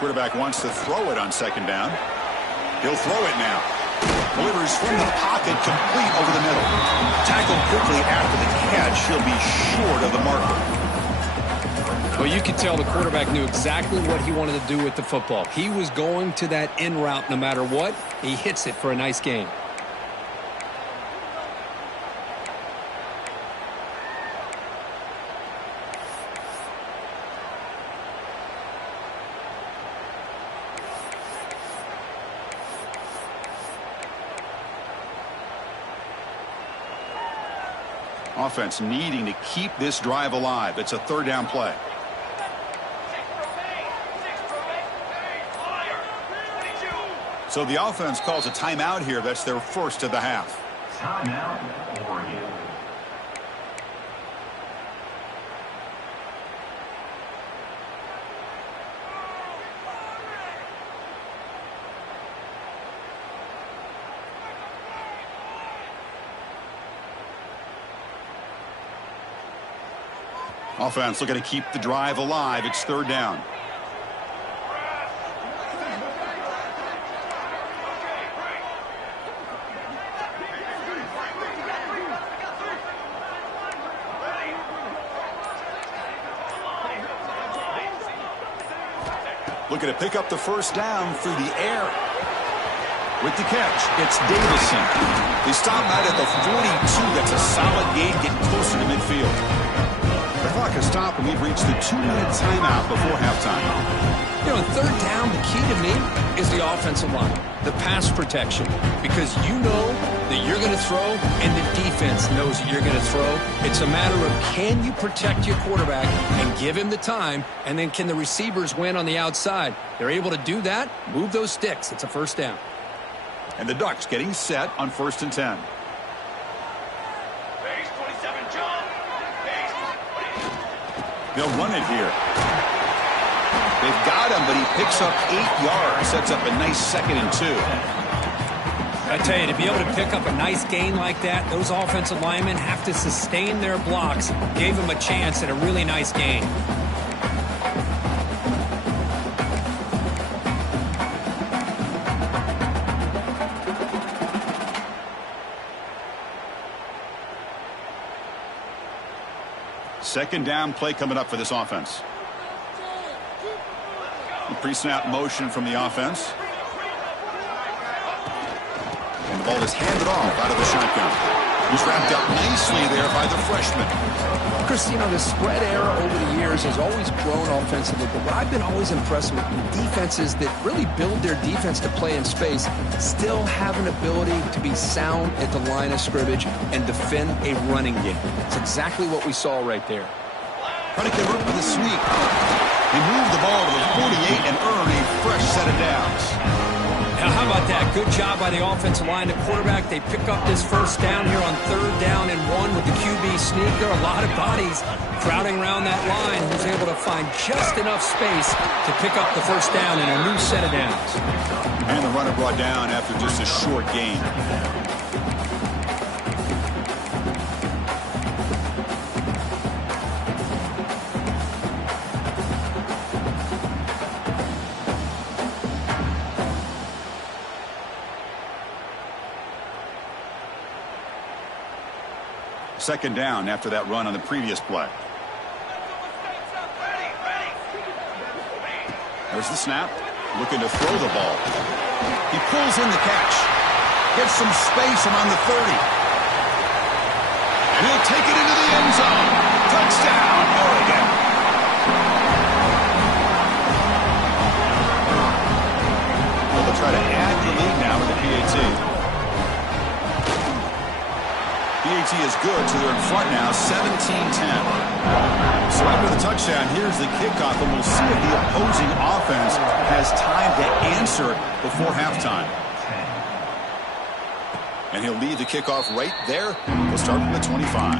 Quarterback wants to throw it on second down. He'll throw it now. Delivers from the pocket, complete over the middle. Tackled quickly after the catch. He'll be short of the marker. Well, you could tell the quarterback knew exactly what he wanted to do with the football. He was going to that in route no matter what. He hits it for a nice gain. Offense needing to keep this drive alive. It's a third down play. So the offense calls a timeout here. That's their first of the half. Timeout, Oregon. Offense looking to keep the drive alive. It's third down. Looking to pick up the first down through the air. With the catch, it's Davison. They stop out at the 42. That's a solid gain, getting closer to midfield. The clock has stopped, and we've reached the 2-minute timeout before halftime. You know, in third down, the key to me is the offensive line, the pass protection, because you know that you're going to throw, and the defense knows that you're going to throw. It's a matter of can you protect your quarterback and give him the time, and then can the receivers win on the outside? They're able to do that, move those sticks. It's a first down. And the Ducks getting set on 1st and 10. They'll run it here. They've got him, but he picks up 8 yards. Sets up a nice 2nd and 2. I tell you, to be able to pick up a nice gain like that, those offensive linemen have to sustain their blocks. Gave him a chance at a really nice gain. Second down play coming up for this offense. The pre-snap motion from the offense. And the ball is handed off out of the shotgun. He's wrapped up nicely there by the freshman. Chris, you know, the spread era over the years has always grown offensively, but what I've been always impressed with defenses that really build their defense to play in space still have an ability to be sound at the line of scrimmage and defend a running game. It's exactly what we saw right there. Trying to convert with a sweep. He moved the ball to the 48 and earned a fresh set of downs. Now, how about that? Good job by the offensive line. The quarterback, they pick up this first down here on 3rd down and 1 with the QB sneak. There are a lot of bodies crowding around that line. Who's able to find just enough space to pick up the first down in a new set of downs. And the runner brought down after just a short gain. Second down after that run on the previous play. There's the snap. Looking to throw the ball. He pulls in the catch. Gets some space around the 30. And he'll take it into the end zone. Touchdown, Oregon. They'll try to add the lead now with the PAT. PAT is good, so they're in front now, 17-10. So after the touchdown, here's the kickoff, and we'll see if the opposing offense has time to answer before halftime. And he'll leave the kickoff right there. We'll start from the 25.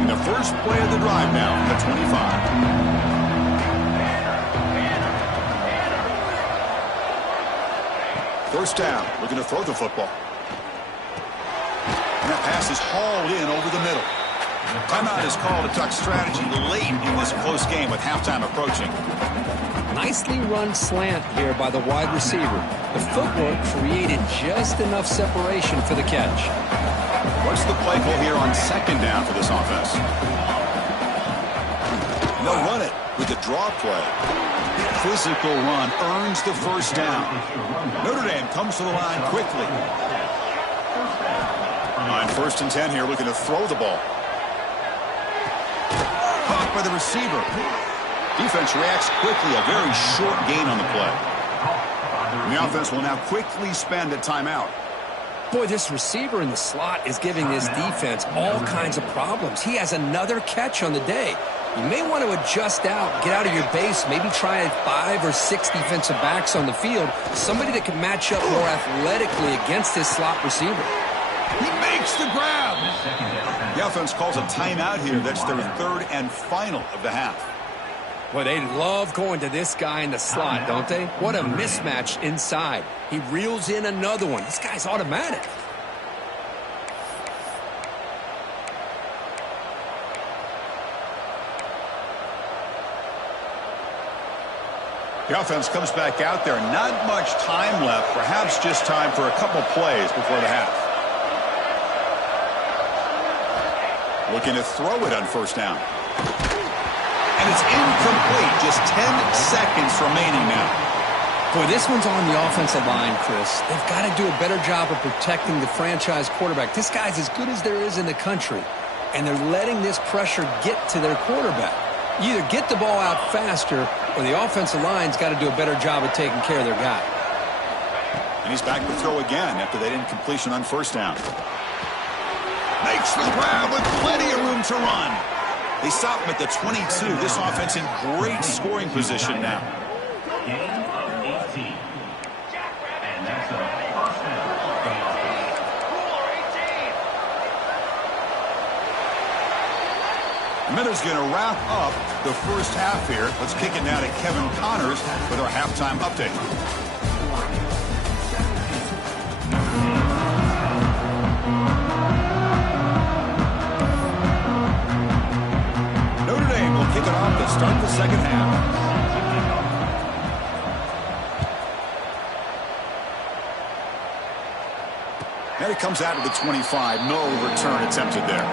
And the first play of the drive now from the 25. First down, looking to throw the football. And that pass is hauled in over the middle. Timeout is called to talk strategy late in this close game with halftime approaching. Nicely run slant here by the wide receiver. The footwork created just enough separation for the catch. What's the play call here on second down for this offense? They'll run it with the draw play. Physical run earns the first down. Notre Dame comes to the line quickly. On 1st and 10 here, looking to throw the ball. Caught by the receiver. Defense reacts quickly, a very short gain on the play. And the offense will now quickly spend a timeout. Boy, this receiver in the slot is giving this defense all kinds of problems. He has another catch on the day. You may want to adjust out, get out of your base, maybe try 5 or 6 defensive backs on the field, somebody that can match up more athletically against this slot receiver. He makes the grab. The offense calls a timeout here. That's their 3rd and final of the half. Well, they love going to this guy in the slot, don't they? What a mismatch inside. He reels in another one. This guy's automatic. The offense comes back out there. Not much time left. Perhaps just time for a couple plays before the half. Looking to throw it on 1st down. And it's incomplete. Just 10 seconds remaining now. Boy, this one's on the offensive line, Chris. They've got to do a better job of protecting the franchise quarterback. This guy's as good as there is in the country, and they're letting this pressure get to their quarterback. You either get the ball out faster, or the offensive line's got to do a better job of taking care of their guy. And he's back to throw again after that incompletion on 1st down. Makes the grab with plenty of room to run. They stop him at the 22. This offense in great scoring position now. Gain of 18. And that's a first down. Miller's going to wrap up the first half here. Let's kick it now to Kevin Connors with our halftime update. Notre Dame will kick it off to start the second half. And it comes out to the 25. No return attempted there.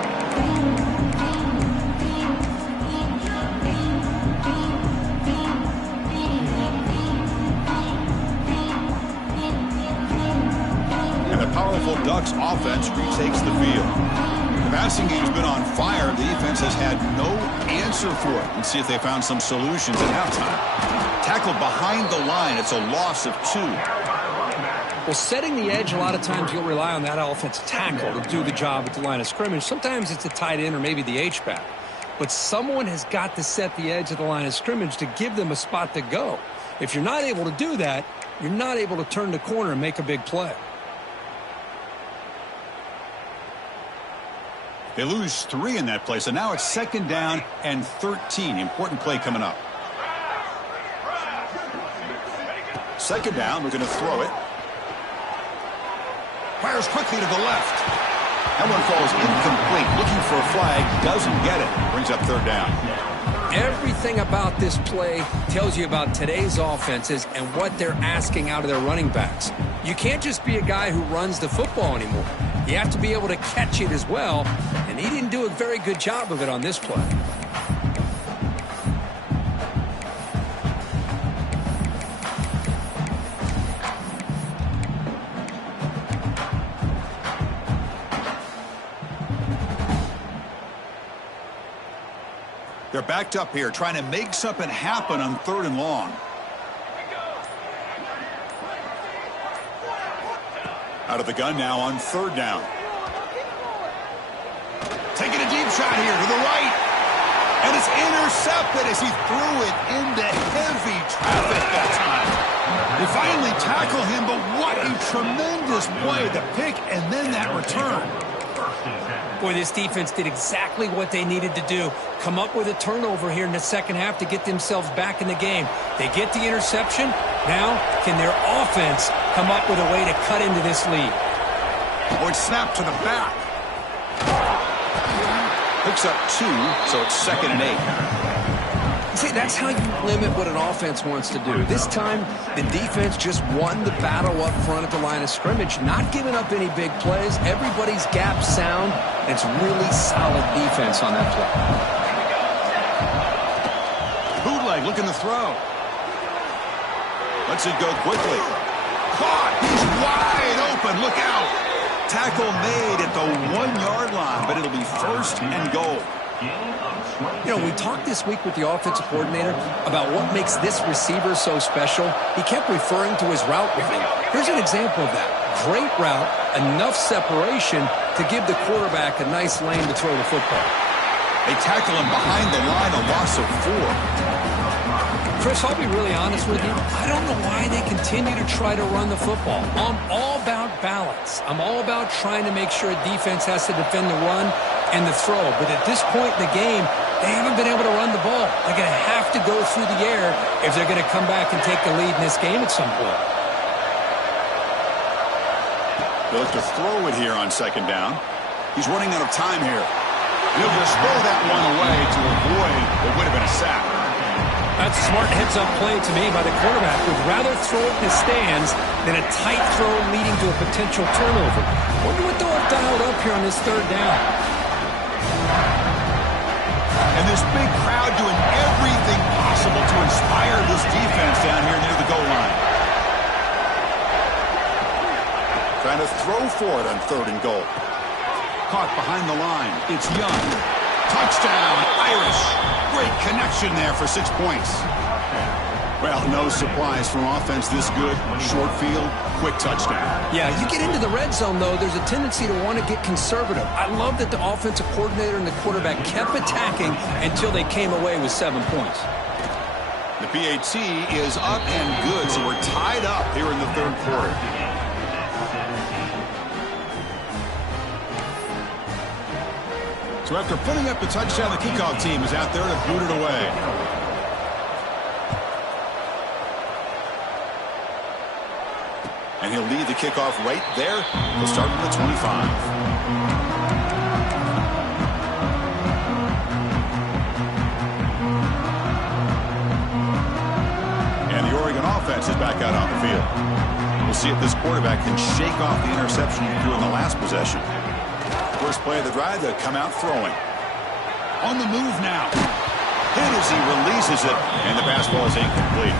Powerful Ducks offense retakes the field. The passing game's been on fire. The defense has had no answer for it. Let's see if they found some solutions at halftime. Tackled behind the line. It's a loss of 2. Well, setting the edge, a lot of times you'll rely on that offensive tackle to do the job at the line of scrimmage. Sometimes it's a tight end or maybe the H-back. But someone has got to set the edge of the line of scrimmage to give them a spot to go. If you're not able to do that, you're not able to turn the corner and make a big play. They lose 3 in that play, so now it's 2nd down and 13. Important play coming up. 2nd down, we're going to throw it. Fires quickly to the left. That one falls incomplete. Looking for a flag, doesn't get it. Brings up 3rd down. Everything about this play tells you about today's offenses and what they're asking out of their running backs. You can't just be a guy who runs the football anymore. You have to be able to catch it as well, and he didn't do a very good job of it on this play. They're backed up here, trying to make something happen on 3rd and long. Out of the gun now on 3rd down. Taking a deep shot here to the right. And it's intercepted as he threw it into heavy traffic that time. They finally tackle him, but what a tremendous play. The pick and then that return. Boy, this defense did exactly what they needed to do. Come up with a turnover here in the second half to get themselves back in the game. They get the interception. Now, can their offense come up with a way to cut into this lead? Or it's snapped to the back. Picks up 2, so it's 2nd and 8. See, that's how you limit what an offense wants to do. This time, the defense just won the battle up front at the line of scrimmage, not giving up any big plays. Everybody's gap sound, and it's really solid defense on that play. Bootleg looking to throw. Lets it go quickly. Caught. He's wide open. Look out. Tackle made at the 1-yard line, but it'll be 1st and goal. You know, we talked this week with the offensive coordinator about what makes this receiver so special. He kept referring to his route running. Here's an example of that. Great route, enough separation to give the quarterback a nice lane to throw the football. They tackle him behind the line, a loss of 4. Chris, I'll be really honest with you. I don't know why they continue to try to run the football. I'm all about balance. I'm all about trying to make sure a defense has to defend the run and the throw. But at this point in the game, they haven't been able to run the ball. They're going to have to go through the air if they're going to come back and take the lead in this game at some point. They look to throw it here on 2nd down. He's running out of time here. He'll just throw that one away to avoid what would have been a sack. That's a smart heads-up play to me by the quarterback. Would rather throw it in the stands than a tight throw leading to a potential turnover. Wonder what they'll have dialed up here on this 3rd down. And this big crowd doing everything possible to inspire this defense down here near the goal line. Trying to throw for it on 3rd and goal. Caught behind the line. It's Young. Touchdown, Irish. Great connection there for 6 points. Well, no surprise from offense this good. Short field, quick touchdown. Yeah, you get into the red zone, though, there's a tendency to want to get conservative. I love that the offensive coordinator and the quarterback kept attacking until they came away with 7 points. The PAT is up and good, so we're tied up here in the 3rd quarter. So after putting up the touchdown, the kickoff team is out there to boot it away. And he'll lead the kickoff right there. He'll start from the 25. And the Oregon offense is back out on the field. We'll see if this quarterback can shake off the interception he threw in the last possession. First play of the drive, they'll come out throwing. On the move now. Hit as he releases it, and the pass ball is incomplete.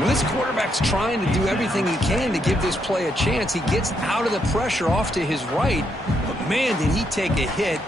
When this quarterback's trying to do everything he can to give this play a chance, he gets out of the pressure off to his right, but man, did he take a hit.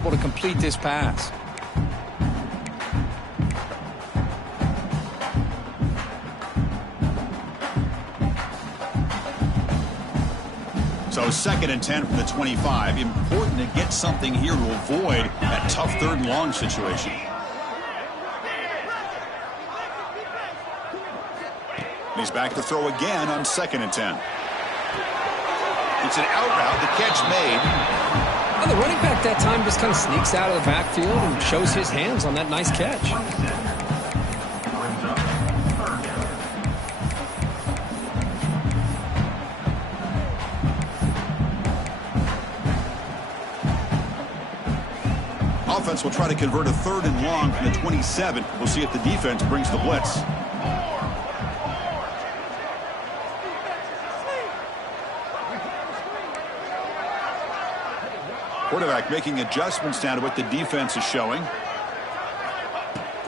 Able to complete this pass. So 2nd and 10 from the 25. Important to get something here to avoid that tough 3rd and long situation. And he's back to throw again on 2nd and 10. It's an out route. The catch made. Well, the running back that time just kind of sneaks out of the backfield and shows his hands on that nice catch. Offense will try to convert a 3rd and long from the 27. We'll see if the defense brings the blitz. Quarterback making adjustments now to what the defense is showing.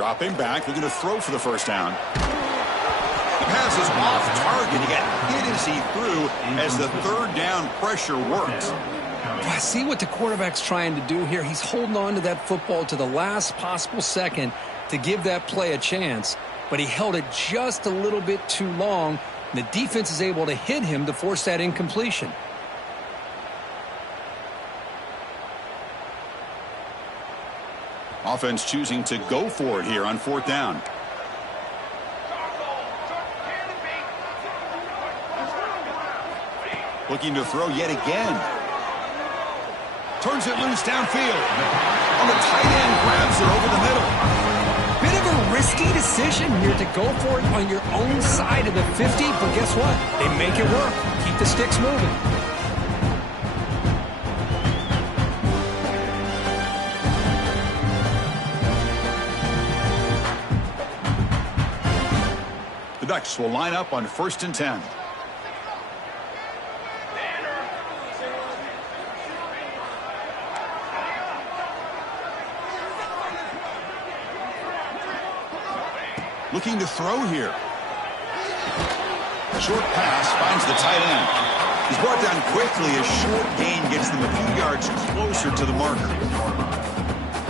Dropping back, looking to throw for the first down. The pass is off target. He got hit as he threw as the third down pressure works. I see what the quarterback's trying to do here. He's holding on to that football to the last possible second to give that play a chance, but he held it just a little bit too long. The defense is able to hit him to force that incompletion. Offense choosing to go for it here on fourth down. Looking to throw yet again. Turns it loose downfield. On the tight end, grabs it over the middle. Bit of a risky decision here to go for it on your own side of the 50, but guess what? They make it work. Keep the sticks moving. The Ducks will line up on 1st and 10. Looking to throw here. Short pass finds the tight end. He's brought down quickly. A short gain gets them a few yards closer to the marker.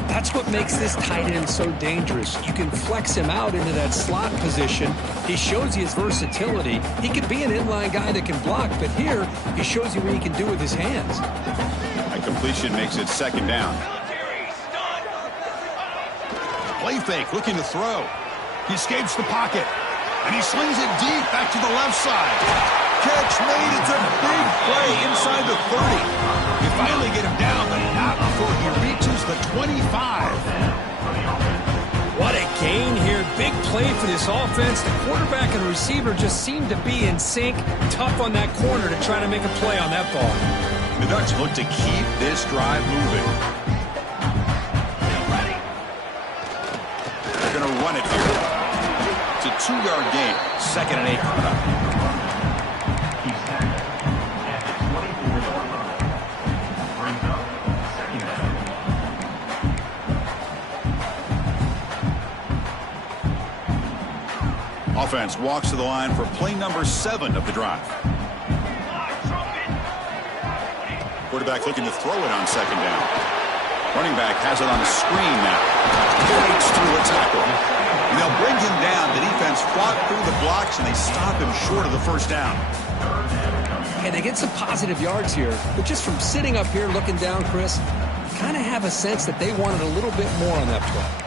That's what makes this tight end so dangerous. You can flex him out into that slot position. He shows you his versatility. He could be an inline guy that can block, but here he shows you what he can do with his hands. A completion makes it 2nd down. Play fake, looking to throw. He escapes the pocket, and he slings it deep back to the left side. Catch made. It's a big play inside the 30. You finally get him down, but not before he reaches the 25. What a gain here. Big play for this offense. The quarterback and receiver just seem to be in sync. Tough on that corner to try to make a play on that ball. The Ducks look to keep this drive moving. They're going to run it here. It's a 2-yard gain. 2nd and 8 coming up. Offense walks to the line for play number 7 of the drive. Quarterback looking to throw it on 2nd down. Running back has it on a screen now. Breaks through a tackle. And they'll bring him down. The defense fought through the blocks, and they stop him short of the first down. And they get some positive yards here. But just from sitting up here looking down, Chris, kind of have a sense that they wanted a little bit more on that play.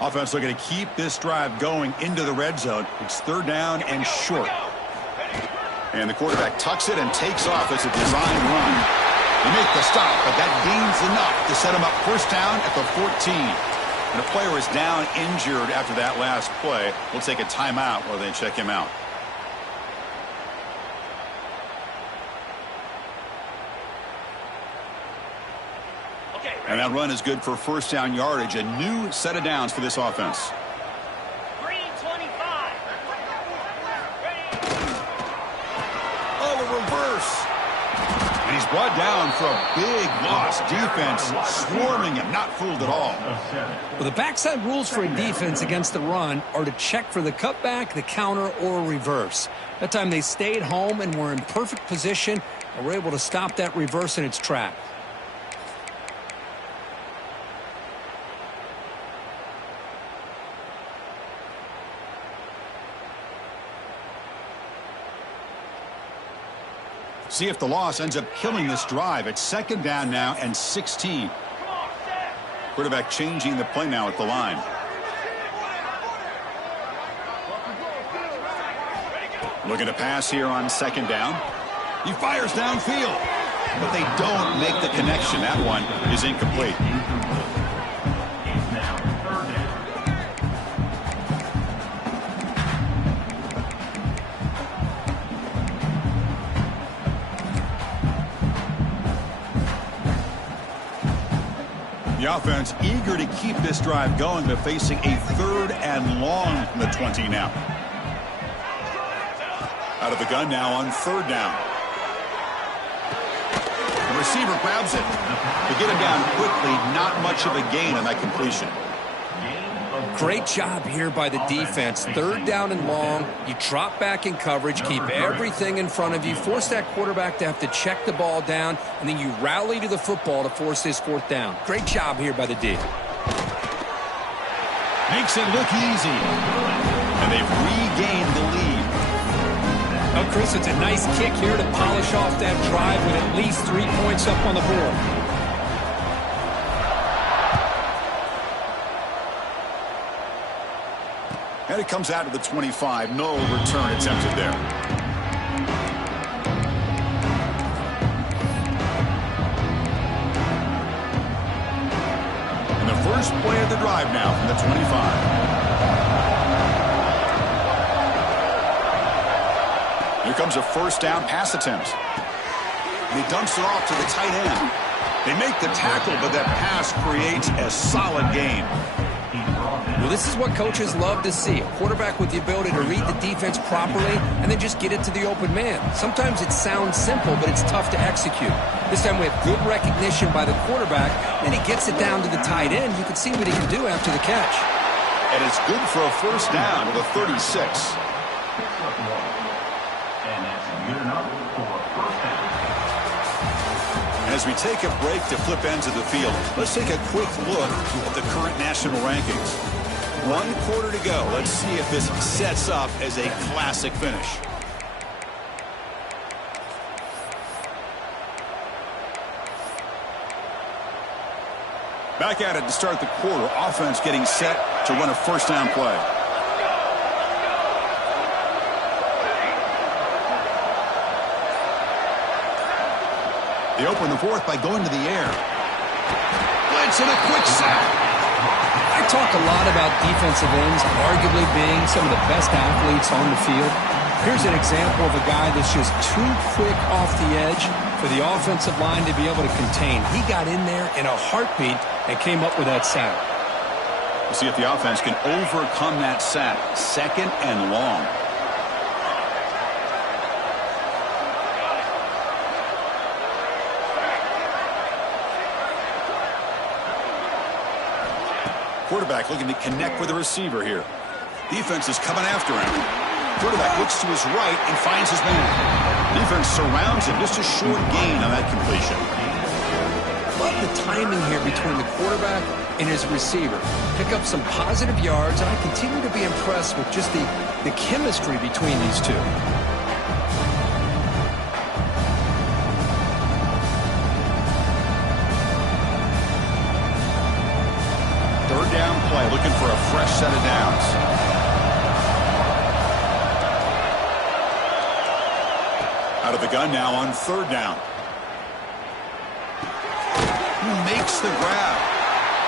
Offense looking to keep this drive going into the red zone. It's 3rd down and short. And the quarterback tucks it and takes off as a design run. They make the stop, but that gains enough to set him up 1st down at the 14. And a player is down injured after that last play. We'll take a timeout while they check him out. And that run is good for 1st down yardage. A new set of downs for this offense. Green 25. Oh, a reverse. And he's brought down for a big loss. Defense swarming him, not fooled at all. Well, the backside rules for a defense against the run are to check for the cutback, the counter, or reverse. That time they stayed home and were in perfect position and were able to stop that reverse in its track. See if the loss ends up killing this drive. It's 2nd down now and 16. Quarterback changing the play now at the line. Looking to pass here on 2nd down. He fires downfield, but they don't make the connection. That one is incomplete. The offense eager to keep this drive going, but facing a 3rd and long from the 20 now. Out of the gun now on 3rd down. The receiver grabs it. To get him down quickly, not much of a gain on that completion. Great job here by the defense. 3rd down and long. You drop back in coverage, keep everything in front of you, force that quarterback to have to check the ball down, and then you rally to the football to force this 4th down. Great job here by the D. Makes it look easy. And they've regained the lead. Oh, Chris, it's a nice kick here to polish off that drive with at least 3 points up on the board. And it comes out to the 25. No return attempted there. And the first play of the drive now from the 25. Here comes a 1st down pass attempt. And he dumps it off to the tight end. They make the tackle, but that pass creates a solid gain. Well, this is what coaches love to see. A quarterback with the ability to read the defense properly and then just get it to the open man. Sometimes it sounds simple, but it's tough to execute. This time we have good recognition by the quarterback, and he gets it down to the tight end. You can see what he can do after the catch. And it's good for a 1st down to the 36. As we take a break to flip ends of the field, let's take a quick look at the current national rankings. 1 quarter to go. Let's see if this sets up as a classic finish. Back at it to start the quarter. Offense getting set to run a 1st down play. They open the 4th by going to the air. Blitz and a quick sack. I talk a lot about defensive ends arguably being some of the best athletes on the field. Here's an example of a guy that's just too quick off the edge for the offensive line to be able to contain. He got in there in a heartbeat and came up with that sack. We'll see if the offense can overcome that sack. 2nd and long. Quarterback looking to connect with the receiver here. Defense is coming after him. Quarterback looks to his right and finds his man. Defense surrounds him. Just a short gain on that completion. Love the timing here between the quarterback and his receiver. Pick up some positive yards, and I continue to be impressed with just the chemistry between these two. 3rd down play, looking for a fresh set of downs. Out of the gun now on 3rd down. Who makes the grab?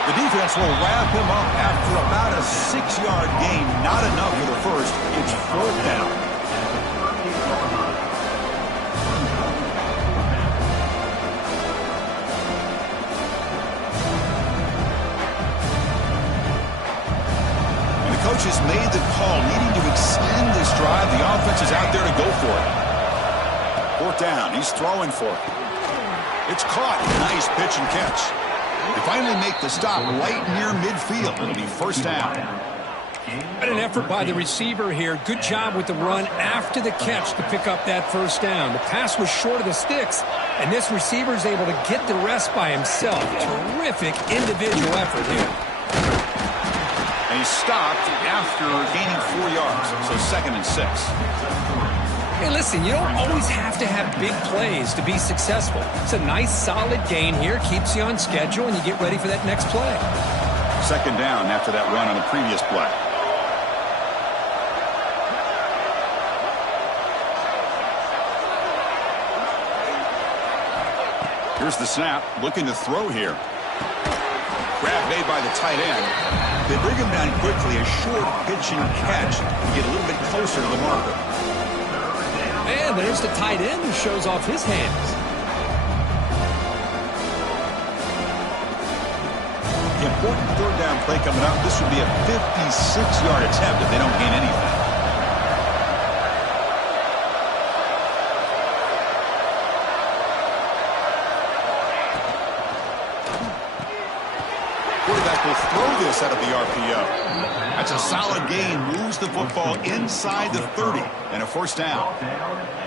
The defense will wrap him up after about a 6-yard gain. Not enough for the first. It's 4th down. Coaches made the call, needing to extend this drive. The offense is out there to go for it. 4th down. He's throwing for it. It's caught. Nice pitch and catch. They finally make the stop right near midfield. It'll be 1st down. What an effort by the receiver here. Good job with the run after the catch to pick up that 1st down. The pass was short of the sticks, and this receiver is able to get the rest by himself. Terrific individual effort here. And he stopped after gaining 4 yards, so 2nd and 6. Hey, listen, you don't always have to have big plays to be successful. It's a nice, solid gain here, keeps you on schedule, and you get ready for that next play. 2nd down after that run on the previous play. Here's the snap, looking to throw here. Grab made by the tight end. They bring him down quickly, a short pitch and catch to get a little bit closer to the marker. And there's the tight end who shows off his hands. important third down play coming up. This would be a 56-yard attempt if they don't gain anything. Quarterback will throw this out of the RPO. That's a solid gain. Moves the football inside the 30 and a first down.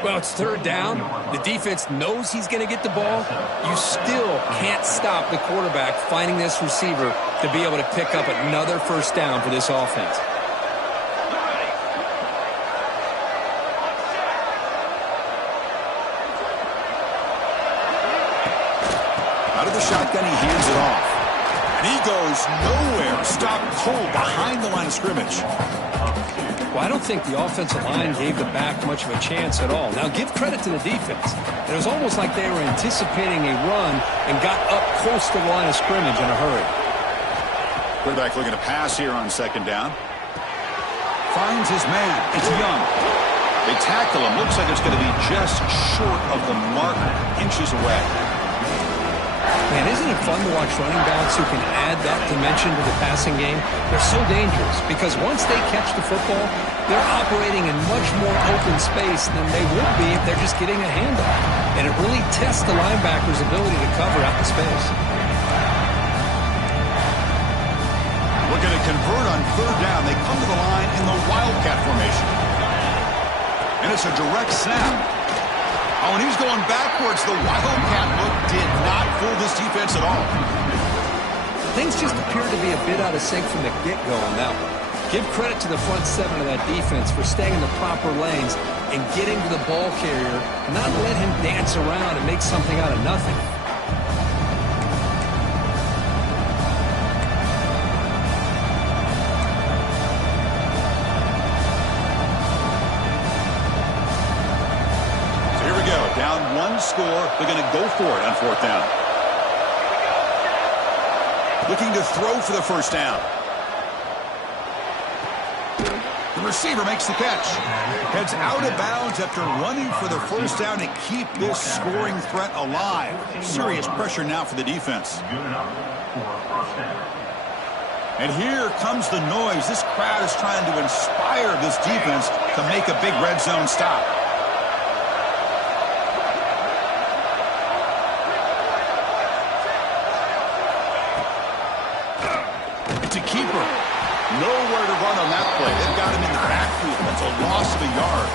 Well, it's third down. The defense knows he's going to get the ball. You still can't stop the quarterback finding this receiver to be able to pick up another first down for this offense. Out of the shotgun, he hands it off. And he goes nowhere. Stopped cold behind the line of scrimmage. Well, I don't think the offensive line gave the back much of a chance at all. Now, give credit to the defense. It was almost like they were anticipating a run and got up close to the line of scrimmage in a hurry. Quarterback looking to pass here on second down. Finds his man. It's Young. They tackle him. Looks like it's going to be just short of the mark, inches away. Man, isn't it fun to watch running backs who can add that dimension to the passing game? They're so dangerous because once they catch the football, they're operating in much more open space than they would be if they're just getting a handoff. And it really tests the linebacker's ability to cover out the space. Looking to convert on third down. They come to the line in the Wildcat formation. And it's a direct snap. Oh, and he's going backwards. The Wildcat look did not fool this defense at all. Things just appear to be a bit out of sync from the get-go on that one. Give credit to the front seven of that defense for staying in the proper lanes and getting to the ball carrier, not let him dance around and make something out of nothing. Down one score. They're going to go for it on fourth down. Looking to throw for the first down. The receiver makes the catch. Heads out of bounds after running for the first down to keep this scoring threat alive. Serious pressure now for the defense. And here comes the noise. This crowd is trying to inspire this defense to make a big red zone stop. It's a keeper. Nowhere to run on that play. They've got him in the backfield. That's a loss of a yard.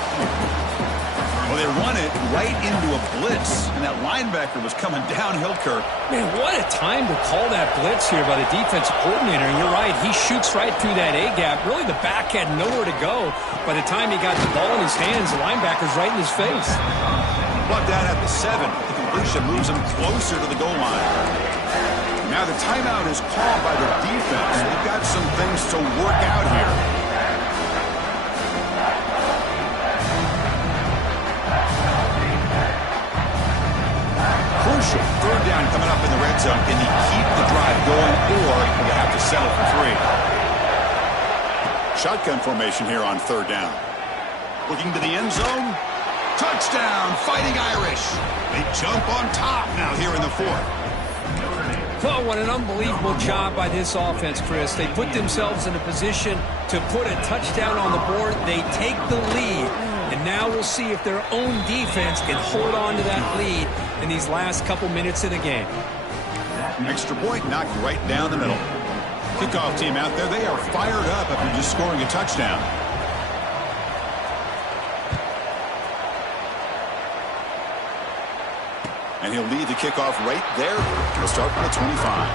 Well, they run it right into a blitz, and that linebacker was coming downhill, Kirk. Man, what a time to call that blitz here by the defensive coordinator. And you're right, he shoots right through that A-gap. Really, the back had nowhere to go. By the time he got the ball in his hands, the linebacker's right in his face. Brought down at the 7. The completion moves him closer to the goal line. Now the timeout is called by the defense. They've got some things to work out here. Crucial third down coming up in the red zone. Can he keep the drive going, or you have to settle for 3? Shotgun formation here on third down. Looking to the end zone. Touchdown, Fighting Irish. They jump on top now here in the fourth. Oh, what an unbelievable job by this offense, Chris. They put themselves in a position to put a touchdown on the board. They take the lead, and now we'll see if their own defense can hold on to that lead in these last couple minutes of the game. Extra point knocked right down the middle. Kickoff team out there, they are fired up after just scoring a touchdown. And he'll lead the kickoff right there. He'll start from the 25.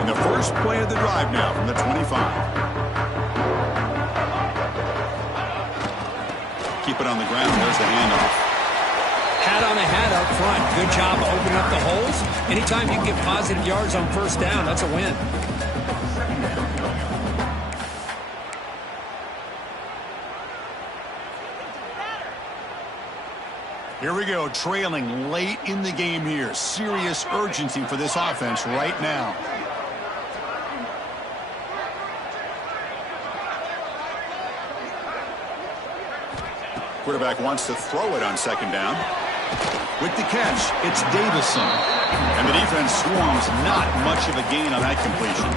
And the first play of the drive now from the 25. Keep it on the ground. There's the handoff. Hat on a hat up front. Good job of opening up the holes. Anytime you can get positive yards on first down, that's a win. Here we go, trailing late in the game here. Serious urgency for this offense right now. Quarterback wants to throw it on second down. With the catch, it's Davison. And the defense swarms, not much of a gain on that completion.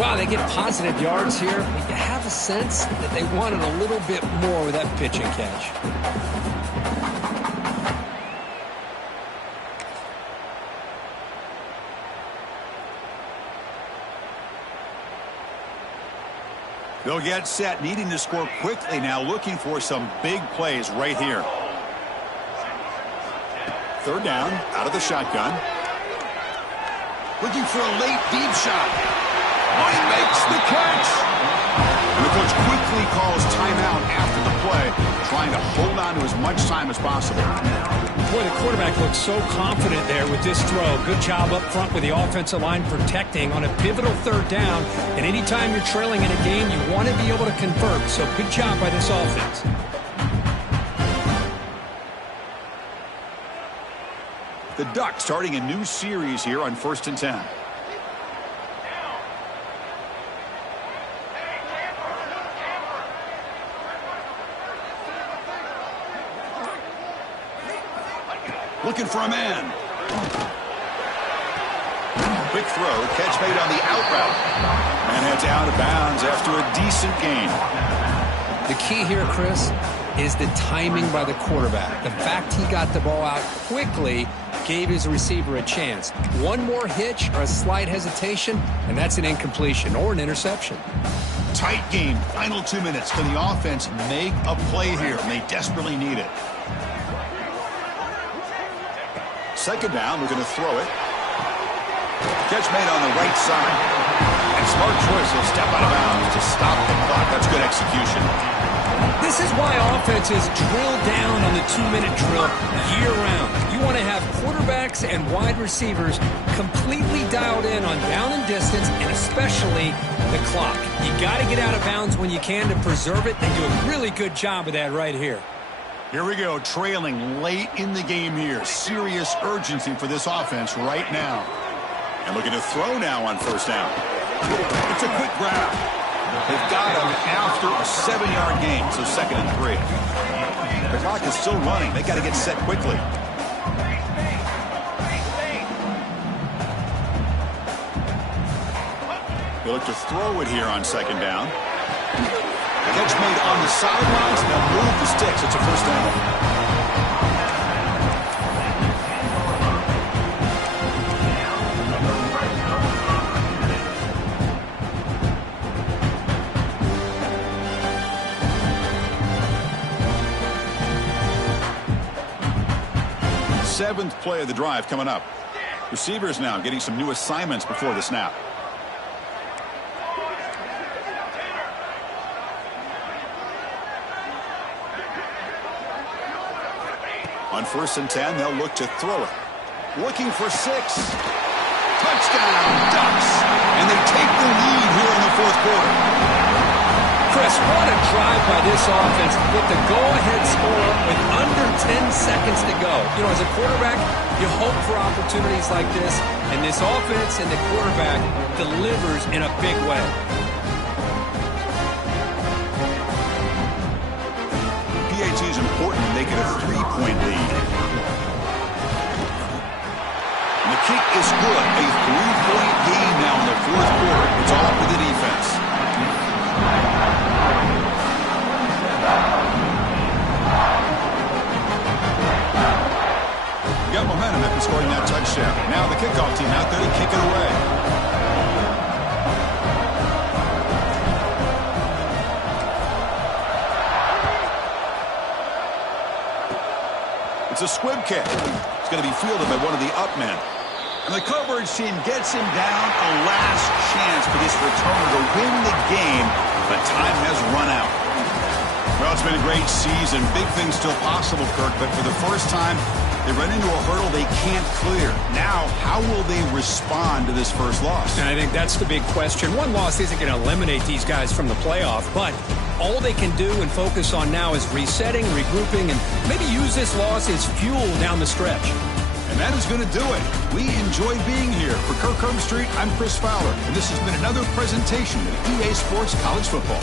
Wow, they get positive yards here. You have a sense that they wanted a little bit more with that pitch and catch. They'll get set, needing to score quickly now, looking for some big plays right here. Third down, out of the shotgun. Looking for a late deep shot. Oh, he makes the catch. And the coach quickly calls timeout after the play, trying to hold on to as much time as possible. Boy, the quarterback looks so confident there with this throw. Good job up front with the offensive line protecting on a pivotal third down. And anytime you're trailing in a game, you want to be able to convert. So good job by this offense. The Ducks starting a new series here on 1st and 10. Looking for a man. Quick throw, catch made on the out route. And heads out of bounds after a decent gain. The key here, Chris, is the timing by the quarterback. The fact he got the ball out quickly gave his receiver a chance. One more hitch or a slight hesitation, and that's an incompletion or an interception. Tight game, final 2 minutes. Can the offense make a play here? And they desperately need it. Second down, we're going to throw it. Catch made on the right side. And smart choice, he'll step out of bounds to stop the clock. That's good execution. This is why offenses drill down on the 2-minute drill year-round. You want to have quarterbacks and wide receivers completely dialed in on down and distance, and especially the clock. You got to get out of bounds when you can to preserve it. They do a really good job of that right here. Here we go, trailing late in the game here. Serious urgency for this offense right now. And looking to throw now on first down. It's a quick grab. They've got him after a 7-yard gain, so 2nd and 3. The clock is still running. They got to get set quickly. They look to throw it here on 2nd down. Catch made on the sidelines. Now move the sticks. It's a first down. Seventh play of the drive coming up. Receivers now getting some new assignments before the snap. On 1st and 10, they'll look to throw it. Looking for 6. Touchdown, Ducks. And they take the lead here in the 4th quarter. Chris, what a drive by this offense with the go-ahead score with under 10 seconds to go. You know, as a quarterback, you hope for opportunities like this, and this offense and the quarterback delivers in a big way. PAT is important when they get a 3-point lead. And the kick is good. A 3-point game now in the 4th quarter. It's all up to the defense. Got momentum after scoring that touchdown. Now the kickoff team out there to kick it away. It's a squib kick. It's going to be fielded by one of the up men. And the coverage team gets him down. A last chance for this returner to win the game, but time has run out. Well, it's been a great season. Big things still possible, Kirk, but for the first time, they run into a hurdle they can't clear. Now, how will they respond to this first loss? And I think that's the big question. One loss isn't going to eliminate these guys from the playoff, but all they can do and focus on now is resetting, regrouping, and maybe use this loss as fuel down the stretch. And that is going to do it. We enjoy being here. For Kirk Herbstreit, I'm Chris Fowler, and this has been another presentation of EA Sports College Football.